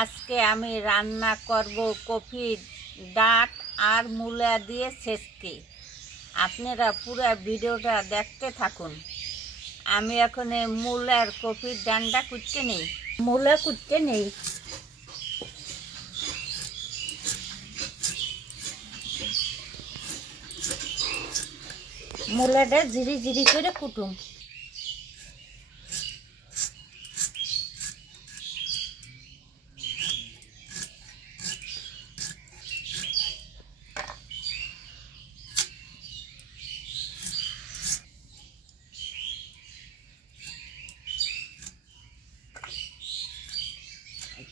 আজকে আমি রান্না করব কপির ডাঁট আর মূলা দিয়ে ছেঁচকি। আপনারা পুরো ভিডিওটা দেখতে থাকুন। আমি এখন মূলার কপির ডাঁটা কুটতে নেই, মূলা কুটতে নেই। মূলাটা ঝিরি ঝিরি করে কুটুম।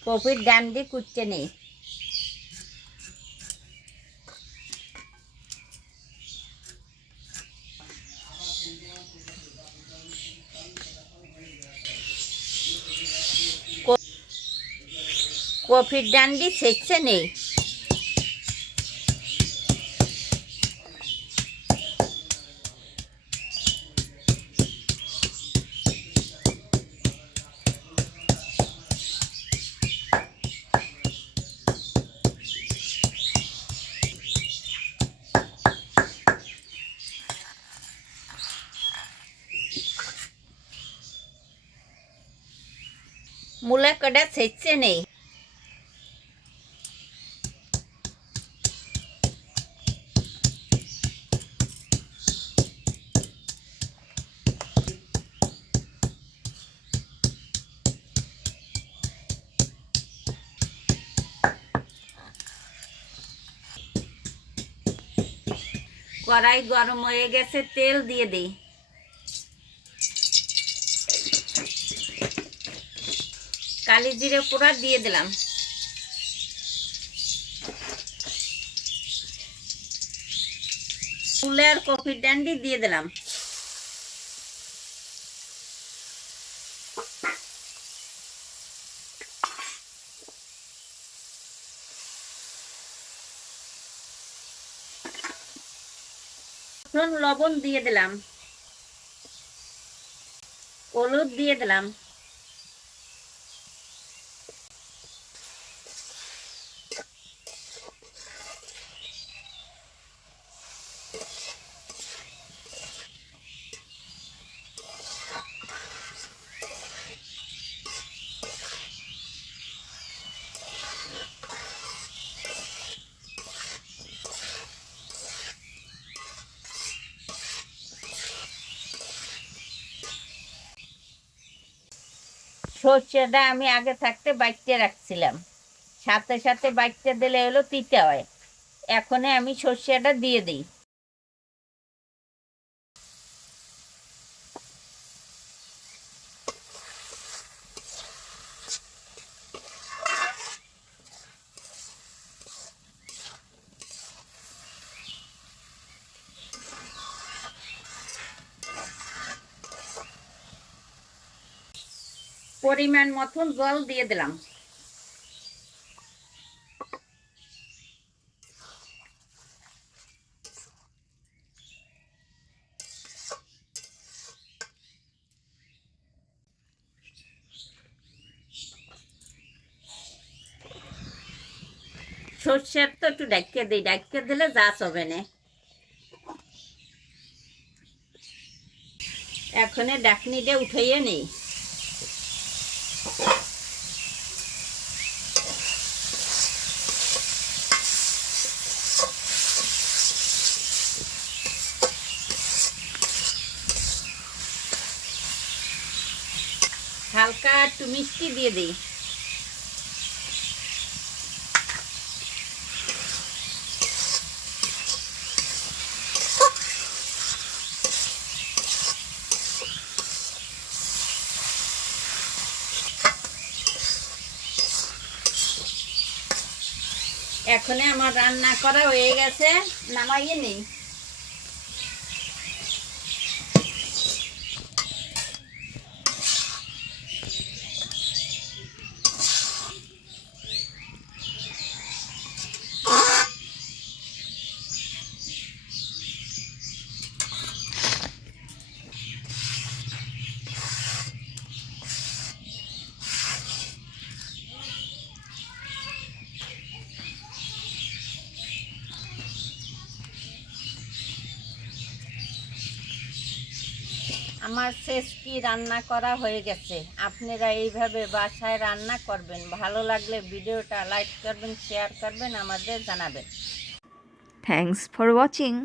কপির ডান্ডি কুটতে নেই। কপির ডান্ডি ছেঁচতে নেই। মূলা কটা ছেঁচতে নেই। কড়াই গরম হয়ে গেছে, তেল দিয়ে দিই। কালি জিরে পোড়া দিয়ে দিলাম। মূলার কপির ডান্ডি দিয়ে দিলাম। লবণ দিয়ে দিলাম, হলুদ দিয়ে দিলাম, সর্ষেটা আমি আগে থাকতে বাইটে রাখছিলাম, সাথে সাথে বাইটে দিলে হলো তিতা হয়। এখন আমি সর্ষেটা দিয়ে দিই। পরিমাণ মতন জল দিয়ে দিলাম। সর্ষের তো একটু ডাইকে দিই, ডাইকে দিলে জাস হবে না। এখন ডাকনিটা উঠাইয়ে নেই। হালকা একটু মিষ্টি দিয়ে দিই। এখন আমার রান্না করা হয়ে গেছে, নামাইয়ে নেই। আমার শেষকি রান্না করা হয়ে গেছে। আপনারা এইভাবে বাসায় রান্না করবেন। ভালো লাগলে ভিডিওটা লাইক করবেন, শেয়ার করবেন, আমাদের জানাবেন। Thanks for watching.